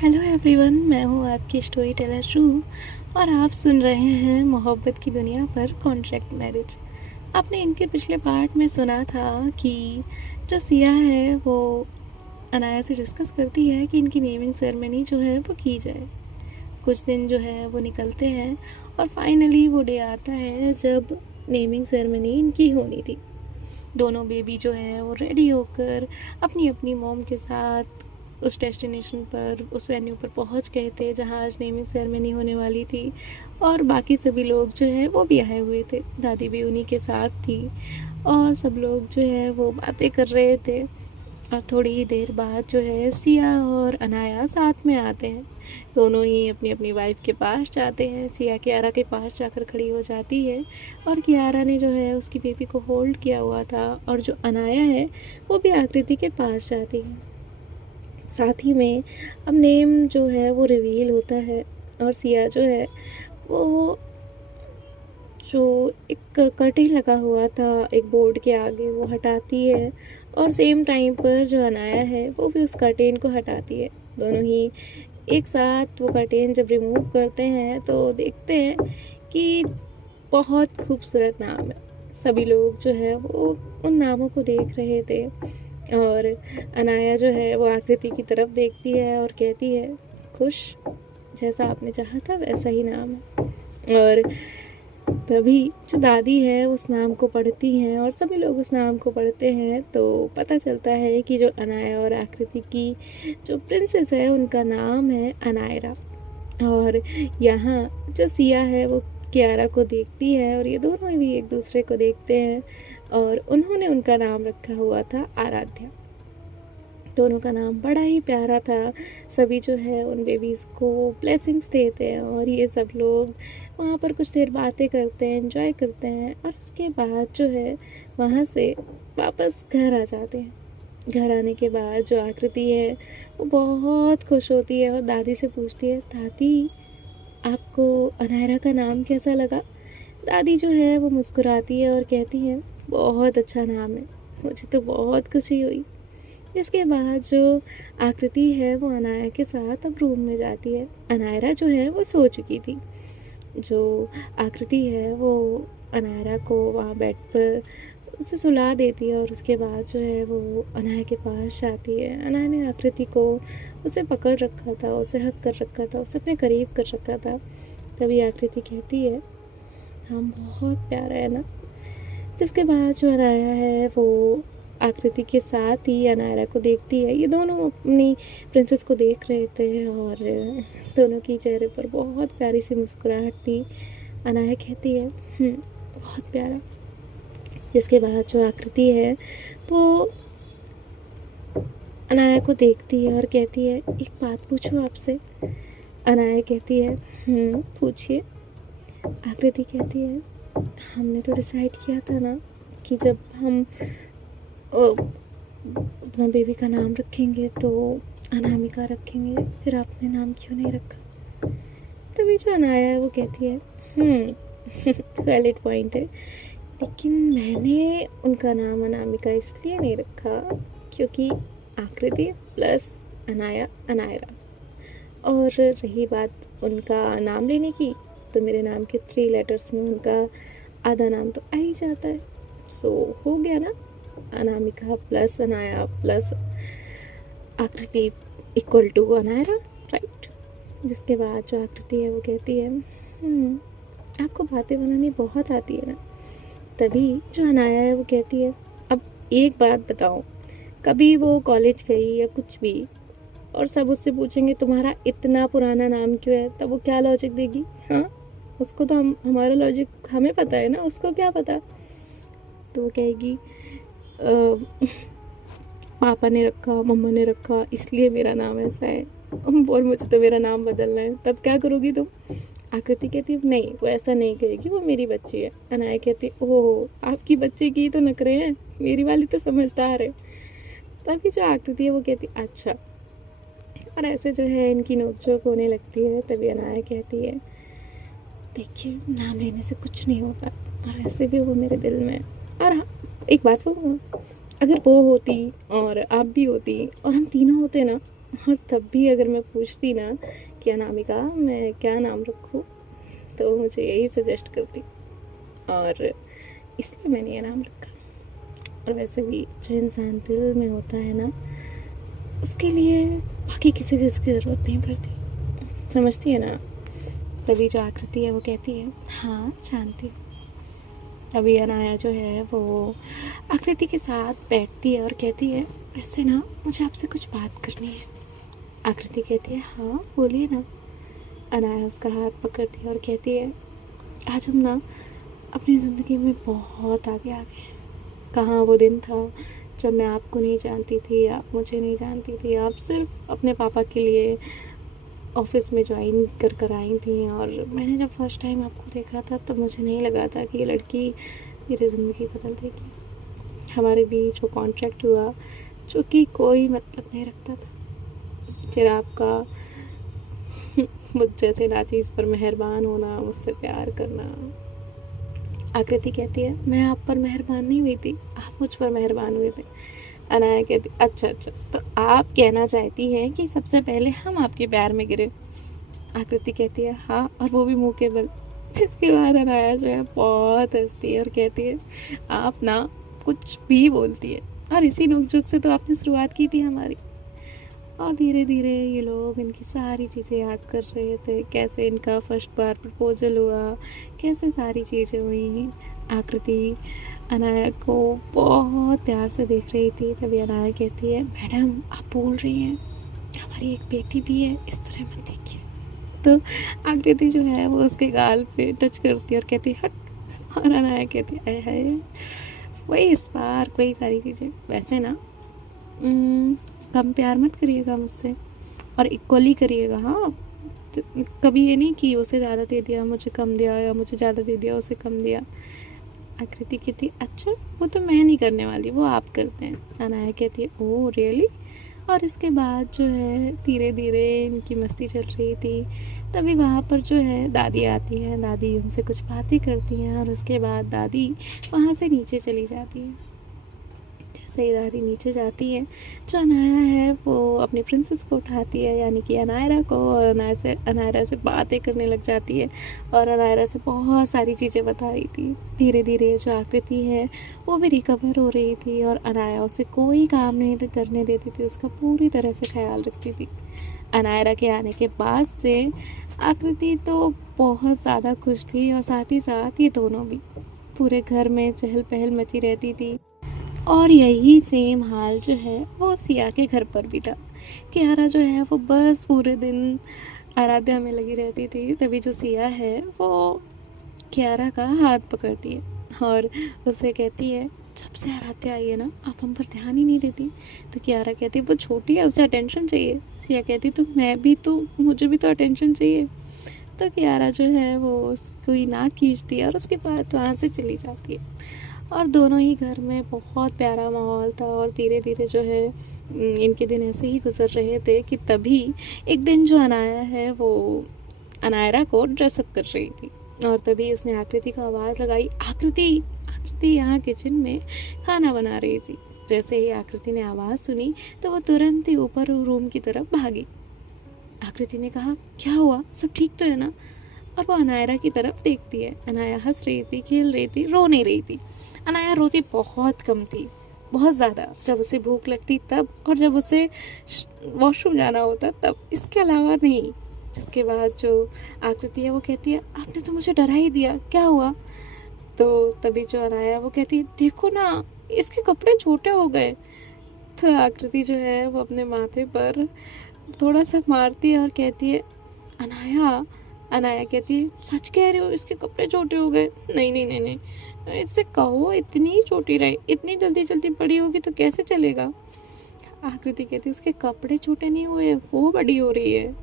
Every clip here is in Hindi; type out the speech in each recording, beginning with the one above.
हेलो एवरीवन, मैं हूँ आपकी स्टोरी टेलर रू और आप सुन रहे हैं मोहब्बत की दुनिया पर कॉन्ट्रैक्ट मैरिज। आपने इनके पिछले पार्ट में सुना था कि जो सिया है वो अनाया से डिस्कस करती है कि इनकी नेमिंग सेरेमनी जो है वो की जाए। कुछ दिन जो है वो निकलते हैं और फाइनली वो डे आता है जब नेमिंग सेरेमनी इनकी होनी थी। दोनों बेबी जो है वो रेडी होकर अपनी अपनी मॉम के साथ उस डेस्टिनेशन पर, उस वेन्यू पर पहुंच गए थे जहां आज नेमिंग सेरेमनी होने वाली थी। और बाकी सभी लोग जो है वो भी आए हुए थे, दादी भी उन्हीं के साथ थी और सब लोग जो है वो बातें कर रहे थे। और थोड़ी ही देर बाद जो है सिया और अनाया साथ में आते हैं। दोनों ही अपनी अपनी वाइफ के पास जाते हैं। सिया कियारा के पास जाकर खड़ी हो जाती है और कियारा ने जो है उसकी बेबी को होल्ड किया हुआ था और जो अनाया है वो भी आकृति के पास जाती है। साथ ही में अब नेम जो है वो रिवील होता है और सिया जो है वो जो एक कर्टेन लगा हुआ था एक बोर्ड के आगे वो हटाती है और सेम टाइम पर जो अनाया है वो भी उस कर्टेन को हटाती है। दोनों ही एक साथ वो कर्टेन जब रिमूव करते हैं तो देखते हैं कि बहुत खूबसूरत नाम है। सभी लोग जो है वो उन नामों को देख रहे थे और अनाया जो है वो आकृति की तरफ देखती है और कहती है, खुश, जैसा आपने चाहा था वैसा ही नाम है। और तभी जो दादी है उस नाम को पढ़ती हैं और सभी लोग उस नाम को पढ़ते हैं तो पता चलता है कि जो अनाया और आकृति की जो प्रिंसेस है उनका नाम है अनायरा। और यहाँ जो सिया है वो कियारा को देखती है और ये दोनों भी एक दूसरे को देखते हैं और उन्होंने उनका नाम रखा हुआ था आराध्या। दोनों का नाम बड़ा ही प्यारा था। सभी जो है उन बेबीज़ को ब्लेसिंग्स देते हैं और ये सब लोग वहाँ पर कुछ देर बातें करते हैं, एंजॉय करते हैं और उसके बाद जो है वहाँ से वापस घर आ जाते हैं। घर आने के बाद जो आकृति है वो बहुत खुश होती है और दादी से पूछती है, दादी आपको अनायरा का नाम कैसा लगा? दादी जो है वो मुस्कुराती है और कहती है, बहुत अच्छा नाम है, मुझे तो बहुत खुशी हुई। इसके बाद जो आकृति है वो अनाया के साथ अब रूम में जाती है। अनायरा जो है वो सो चुकी थी। जो आकृति है वो अनायरा को वहाँ बेड पर उसे सुला देती है और उसके बाद जो है वो अनाया के पास जाती है। अनाया ने आकृति को उसे पकड़ रखा था, उसे हक कर रखा था, उसे अपने करीब कर रखा था। तभी आकृति कहती है, हाँ बहुत प्यारा है ना। जिसके बाद जो अनाया है वो आकृति के साथ ही अनायरा को देखती है। ये दोनों अपनी प्रिंसेस को देख रहे थे और दोनों की चेहरे पर बहुत प्यारी सी मुस्कुराहट थी। अनाया कहती है, बहुत प्यारा। जिसके बाद जो आकृति है वो अनाया को देखती है और कहती है, एक बात पूछूं आपसे? अनाया कहती है, पूछिए। आकृति कहती है, हमने तो डिसाइड किया था ना कि जब हम अपना बेबी का नाम रखेंगे तो अनामिका रखेंगे, फिर आपने नाम क्यों नहीं रखा? तभी जो अनाया है वो कहती है, वैलिड पॉइंट है, लेकिन मैंने उनका नाम अनामिका इसलिए नहीं रखा क्योंकि आकृति प्लस अनाया अनायरा। और रही बात उनका नाम लेने की, तो मेरे नाम के 3 लेटर्स में उनका आधा नाम तो आ ही जाता है। सो हो गया ना, अनामिका प्लस अनाया प्लस आकृति इक्वल टू अनायरा, राइट। जिसके बाद जो आकृति है वो कहती है, आपको बातें बनानी बहुत आती है ना। तभी जो अनाया है वो कहती है, अब एक बात बताओ, कभी वो कॉलेज गई या कुछ भी और सब उससे पूछेंगे तुम्हारा इतना पुराना नाम क्यों है, तब वो क्या लॉजिक देगी? हाँ, उसको तो हमारा लॉजिक हमें पता है ना, उसको क्या पता। तो वो कहेगी, पापा ने रखा, मम्मा ने रखा, इसलिए मेरा नाम ऐसा है और मुझे तो मेरा नाम बदलना है। तब क्या करोगी तुम? आकृति कहती है, नहीं वो ऐसा नहीं करेगी, वो मेरी बच्ची है। अनाया कहती है, ओहो आपकी बच्ची की तो नखरे हैं, मेरी वाली तो समझदार है। तभी जो आकृति है वो कहती है, अच्छा। और ऐसे जो है इनकी नोकझोंक होने लगती है। तभी अनाया कहती है, देखिए नाम लेने से कुछ नहीं होता और ऐसे भी वो मेरे दिल में है। और हाँ, एक बात कहूँ, अगर वो होती और आप भी होती और हम तीनों होते ना, और तब भी अगर मैं पूछती ना कि अनामिका मैं क्या नाम रखूँ, तो मुझे यही सजेस्ट करती, और इसलिए मैंने ये नाम रखा। और वैसे भी जो इंसान दिल में होता है ना, उसके लिए बाकी किसी चीज़ की ज़रूरत नहीं पड़ती, समझती है ना। तभी जो आकृति है वो कहती है हाँ जानती हूँ। अभी अनाया जो है वो आकृति के साथ बैठती है और कहती है ऐसे ना मुझे आपसे कुछ बात करनी है। आकृति कहती है हाँ बोलिए ना। अनाया उसका हाथ पकड़ती है और कहती है आज हम ना अपनी ज़िंदगी में बहुत आगे आ गए। कहाँ वो दिन था जब मैं आपको नहीं जानती थी, आप मुझे नहीं जानती थी, आप सिर्फ अपने पापा के लिए ऑफिस में ज्वाइन कर आई थी। और मैंने जब फर्स्ट टाइम आपको देखा था तो मुझे नहीं लगा था कि ये लड़की मेरी ज़िंदगी बदल देगी। हमारे बीच वो कॉन्ट्रैक्ट हुआ जो कि कोई मतलब नहीं रखता था। फिर आपका मुझ जैसे नाचीज़ पर मेहरबान होना, मुझसे प्यार करना। आकृति कहती है मैं आप पर मेहरबान नहीं हुई थी, आप मुझ पर मेहरबान हुए थे। अनाया कहती अच्छा अच्छा, तो आप कहना चाहती हैं कि सबसे पहले हम आपके प्यार में गिरे। आकृति कहती है हाँ, और वो भी मुंह के बल। इसके बाद अनाया जो है बहुत हंसती है और कहती है आप ना कुछ भी बोलती है, और इसी नोक-झोंक से तो आपने शुरुआत की थी हमारी। और धीरे धीरे ये लोग इनकी सारी चीज़ें याद कर रहे थे, कैसे इनका फर्स्ट बार प्रपोजल हुआ, कैसे सारी चीज़ें हुई। आकृति अनाया को बहुत प्यार से देख रही थी। तभी अनाया कहती है मैडम आप बोल रही हैं हमारी एक बेटी भी है, इस तरह मत देखिए। तो आकृति जो है वो उसके गाल पे टच करती है और कहती है हट। और अनाया कहती है आय हाय, वही स्पार्क, वही सारी चीज़ें। वैसे ना कम प्यार मत करिएगा मुझसे, और इक्वली करिएगा। हाँ, कभी ये नहीं कि उसे ज़्यादा दे दिया मुझे कम दिया, या मुझे ज़्यादा दे दिया उसे कम दिया। आकृति कहती अच्छा वो तो मैं नहीं करने वाली, वो आप करते हैं। अनाया कहती है ओह रियली। और इसके बाद जो है धीरे धीरे इनकी मस्ती चल रही थी। तभी वहाँ पर जो है दादी आती है, दादी उनसे कुछ बातें करती हैं, और उसके बाद दादी वहाँ से नीचे चली जाती है। जैसे ही दादी नीचे जाती है, जो अनाया है वो अपनी प्रिंसेस को उठाती है, यानी कि अनायरा को, और अनायरा से बातें करने लग जाती है, और अनायरा से बहुत सारी चीज़ें बता रही थी। धीरे धीरे जो आकृति है वो भी रिकवर हो रही थी, और अनाया उसे कोई काम नहीं करने देती थी, उसका पूरी तरह से ख्याल रखती थी। अनायरा के आने के बाद से आकृति तो बहुत ज़्यादा खुश थी, और साथ ही साथ ये दोनों भी। पूरे घर में चहल पहल मची रहती थी। और यही सेम हाल जो है वो सिया के घर पर भी था। कियारा जो है वो बस पूरे दिन आराध्या में लगी रहती थी। तभी जो सिया है वो कियारा का हाथ पकड़ती है और उसे कहती है जब से आराध्या आई है ना आप हम पर ध्यान ही नहीं देती। तो कियारा कहती है वो छोटी है, उसे अटेंशन चाहिए। सिया कहती तो मैं भी तो, मुझे भी तो अटेंशन चाहिए। तो कियारा जो है वो उसको ही नाक खींचती है और उसके बाद वहाँ से चली जाती है। और दोनों ही घर में बहुत प्यारा माहौल था, और धीरे धीरे जो है इनके दिन ऐसे ही गुजर रहे थे कि तभी एक दिन जो अनाया है वो अनायरा को ड्रेसअप कर रही थी, और तभी उसने आकृति को आवाज़ लगाई आकृति। आकृति यहाँ किचन में खाना बना रही थी। जैसे ही आकृति ने आवाज़ सुनी तो वो तुरंत ही ऊपर रूम की तरफ भागी। आकृति ने कहा क्या हुआ, सब ठीक तो है ना। और वो अनायरा की तरफ देखती है। अनाया हंस रही थी, खेल रही थी, रो नहीं रही थी। अनाया रोती बहुत कम थी, बहुत ज़्यादा, जब उसे भूख लगती तब, और जब उसे वॉशरूम जाना होता तब, इसके अलावा नहीं। जिसके बाद जो आकृति है वो कहती है आपने तो मुझे डरा ही दिया, क्या हुआ। तो तभी जो अनाया वो कहती है देखो ना इसके कपड़े छोटे हो गए। तो आकृति जो है वो अपने माथे पर थोड़ा सा मारती है और कहती है अनाया। अनाया कहती है सच कह रहे हो इसके कपड़े छोटे हो गए। नहीं नहीं नहीं नहीं, इससे कहो इतनी ही छोटी रही, इतनी जल्दी जल्दी बड़ी होगी तो कैसे चलेगा। आकृति कहती है उसके कपड़े छोटे नहीं हुए, वो बड़ी हो रही है।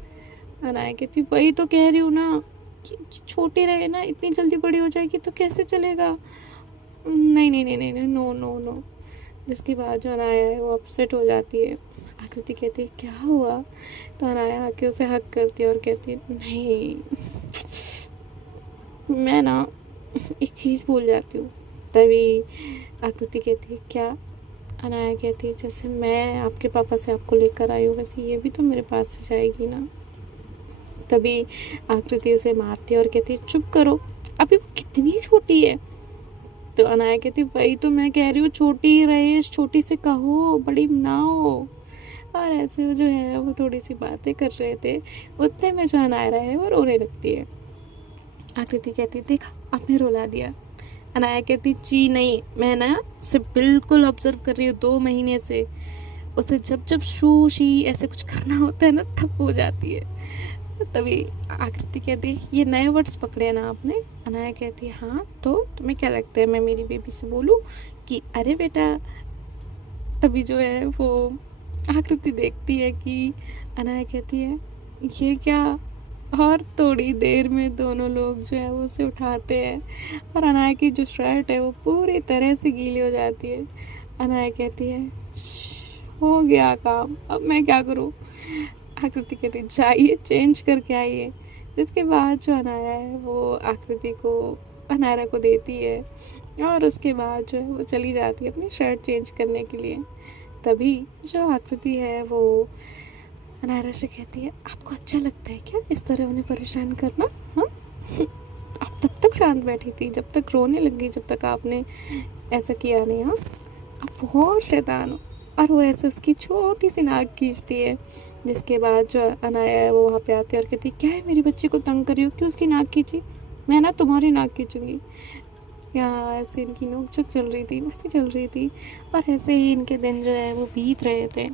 अनाया कहती वही तो कह रही हूँ ना कि छोटी रहे ना, इतनी जल्दी बड़ी हो जाएगी तो कैसे चलेगा। नहीं नहीं नहीं नहीं नहीं, नो नो नो। जिसके बाद जो अनाया है वो अपसेट हो जाती है। आकृति कहती है क्या हुआ। तो अनाया आके उसे हक करती है और कहती है नहीं मैं ना एक चीज़ भूल जाती हूँ। तभी आकृति कहती है क्या। अनाया कहती है जैसे मैं आपके पापा से आपको लेकर आई हूँ वैसे ये भी तो मेरे पास से जाएगी ना। तभी आकृति उसे मारती है और कहती है चुप करो, अभी वो कितनी छोटी है। तो अनाया कहती है वही तो मैं कह रही हूँ, छोटी ही रहे, छोटी से कहो, बड़ी ना हो। और ऐसे वो जो है वो थोड़ी सी बातें कर रहे थे, उतने में जो अनाया है वो रोने लगती है। आकृति कहती देखा आपने रुला दिया। अनाया कहती जी नहीं, मैं ना उसे बिल्कुल ऑब्जर्व कर रही हूँ 2 महीने से। उसे जब जब शू शी ऐसे कुछ करना होता है ना तब हो जाती है। तभी आकृति कहती है ये नए वर्ड्स पकड़े ना आपने। अनाया कहती है हाँ तो तुम्हें क्या लगता है मैं मेरी बेबी से बोलूँ कि अरे बेटा। तभी जो है वो आकृति देखती है कि अनाया कहती है ये क्या। और थोड़ी देर में दोनों लोग जो है वो उसे उठाते हैं और अनाया की जो शर्ट है वो पूरी तरह से गीली हो जाती है। अनाया कहती है हो गया काम, अब मैं क्या करूँ। आकृति कहती है जाइए चेंज करके आइए। जिसके बाद जो अनाया है वो आकृति को अनाया को देती है और उसके बाद जो है वो चली जाती है अपनी शर्ट चेंज करने के लिए। तभी जो आकृति है वो अनाया से कहती है आपको अच्छा लगता है क्या इस तरह उन्हें परेशान करना। हाँ आप तब तक शांत बैठी थी जब तक रोने लगी, जब तक आपने ऐसा किया नहीं। हाँ आप बहुत शैतान हो। और वो ऐसे उसकी छोटी सी नाक खींचती है। जिसके बाद जो अनाया है वो वहाँ पे आती है और कहती क्या है मेरी बच्ची को तंग कर रही हो, क्यों उसकी नाक खींची, मैं ना तुम्हारी नाक खींचूंगी। यहाँ ऐसे इनकी नोकझोंक चल रही थी, मस्ती चल रही थी और ऐसे ही इनके दिन जो है वो बीत रहे थे।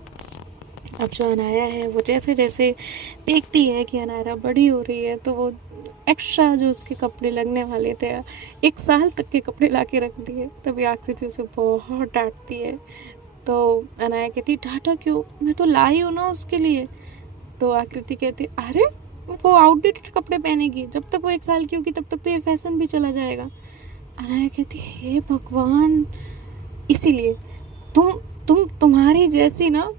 अब जो अनाया है वो जैसे जैसे देखती है कि अनाया बड़ी हो रही है तो वो एक्स्ट्रा जो उसके कपड़े लगने वाले थे 1 साल तक के कपड़े ला के रख दिए। तभी आकृति उसे बहुत डांटती है। तो अनाया कहती डांटा क्यों, मैं तो लाई हूँ ना उसके लिए। तो आकृति कहती अरे वो आउटडेटेड कपड़े पहनेगी, जब तक वो 1 साल की होगी तब तक तो ये फैशन भी चला जाएगा। अनाया कहती हे भगवान, इसीलिए तुम्हारी जैसी ना,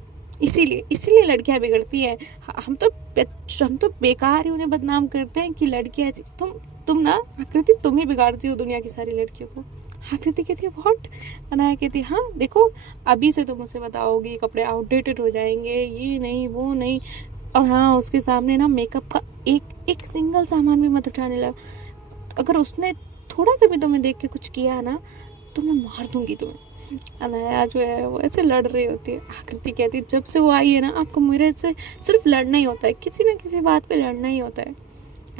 इसीलिए लड़कियां बिगड़ती हैं। हम तो बेकार ही उन्हें बदनाम करते हैं कि लड़कियां ऐसी। तुम ना आकृति तुम ही बिगाड़ती हो दुनिया की सारी लड़कियों को। आकृति कहती है व्हाट। अनाया कहती है हाँ देखो अभी से तुम उसे बताओगी कपड़े आउटडेटेड हो जाएंगे, ये नहीं वो नहीं। और हाँ उसके सामने ना मेकअप का एक सिंगल सामान भी मत उठाने लगा। अगर उसने थोड़ा सा भी तुम्हें देख के कुछ किया ना तो मैं मार दूंगी तुम्हें। अनाया जो है वो ऐसे लड़ रही होती है। आकृति कहती है जब से वो आई है ना आपको मेरे से सिर्फ लड़ना ही होता है, किसी ना किसी बात पे लड़ना ही होता है।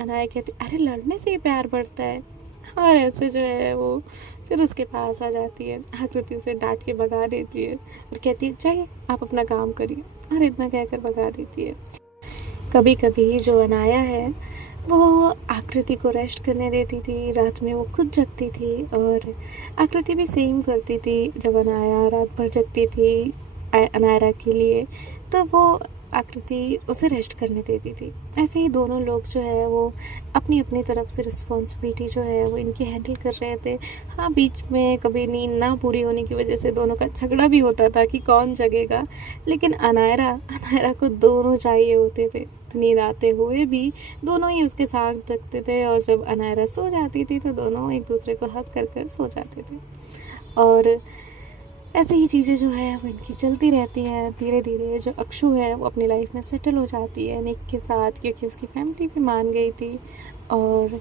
अनाया कहती अरे लड़ने से ही प्यार बढ़ता है। और ऐसे जो है वो फिर उसके पास आ जाती है। आकृति उसे डांट के भगा देती है और कहती है जाइए आप अपना काम करिए, और इतना कहकर भगा देती है। कभी कभी जो अनाया है वो आकृति को रेस्ट करने देती थी, रात में वो खुद जगती थी और आकृति भी सेम करती थी। जब अनाया रात भर जगती थी अनाया के लिए तो वो आकृति उसे रेस्ट करने देती थी। ऐसे ही दोनों लोग जो है वो अपनी अपनी तरफ से रिस्पॉन्सिबिलिटी जो है वो इनकी हैंडल कर रहे थे। हाँ बीच में कभी नींद ना पूरी होने की वजह से दोनों का झगड़ा भी होता था कि कौन जगेगा, लेकिन अनायरा को दोनों चाहिए होते थे। नींद आते हुए भी दोनों ही उसके साथ जगते थे और जब अनायरा सो जाती थी तो दोनों एक दूसरे को हक कर कर सो जाते थे। और ऐसी ही चीज़ें जो है वो इनकी चलती रहती हैं। धीरे धीरे जो अक्षु है वो अपनी लाइफ में सेटल हो जाती है निक के साथ, क्योंकि उसकी फैमिली भी मान गई थी। और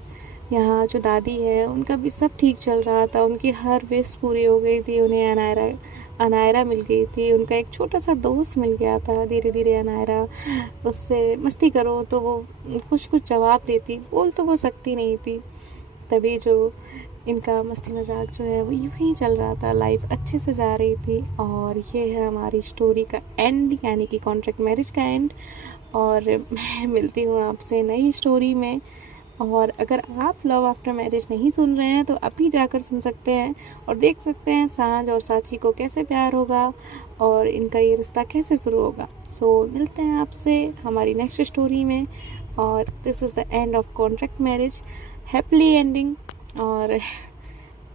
यहाँ जो दादी है उनका भी सब ठीक चल रहा था, उनकी हर विश पूरी हो गई थी। उन्हें अनायरा मिल गई थी, उनका एक छोटा सा दोस्त मिल गया था। धीरे धीरे अनायरा उससे मस्ती करो तो वो कुछ कुछ जवाब देती, बोल तो वो सकती नहीं थी। तभी जो इनका मस्ती मजाक जो है वो यूं ही चल रहा था, लाइफ अच्छे से जा रही थी। और ये है हमारी स्टोरी का एंड, यानी कि कॉन्ट्रैक्ट मैरिज का एंड। और मैं मिलती हूँ आपसे नई स्टोरी में। और अगर आप लव आफ्टर मैरिज नहीं सुन रहे हैं तो अभी जाकर सुन सकते हैं और देख सकते हैं सांझ और साची को कैसे प्यार होगा और इनका ये रिश्ता कैसे शुरू होगा। सो मिलते हैं आपसे हमारी नेक्स्ट स्टोरी में। और this is the end of contract marriage, happily ending. और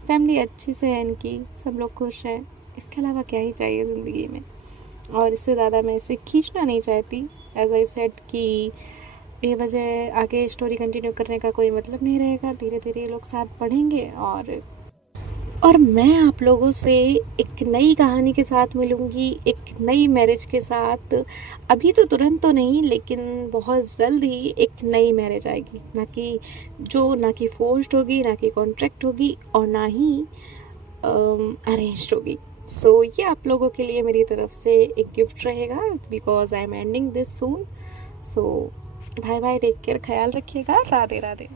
फैमिली अच्छी से है इनकी, सब लोग खुश हैं। इसके अलावा क्या ही चाहिए ज़िंदगी में। और इससे ज़्यादा मैं इसे खींचना नहीं चाहती। एज आई सेड कि बेवजह आगे स्टोरी कंटिन्यू करने का कोई मतलब नहीं रहेगा। धीरे धीरे लोग साथ बढ़ेंगे और और मैं आप लोगों से एक नई कहानी के साथ मिलूँगी, एक नई मैरिज के साथ। अभी तो तुरंत तो नहीं, लेकिन बहुत जल्द ही एक नई मैरिज आएगी, ना कि फोर्स्ड होगी, ना कि कॉन्ट्रैक्ट होगी, और ना ही अरेंज्ड होगी। सो ये आप लोगों के लिए मेरी तरफ से एक गिफ्ट रहेगा, because I am ending this soon. So bye bye, take care, ख्याल रखिएगा, राधे राधे।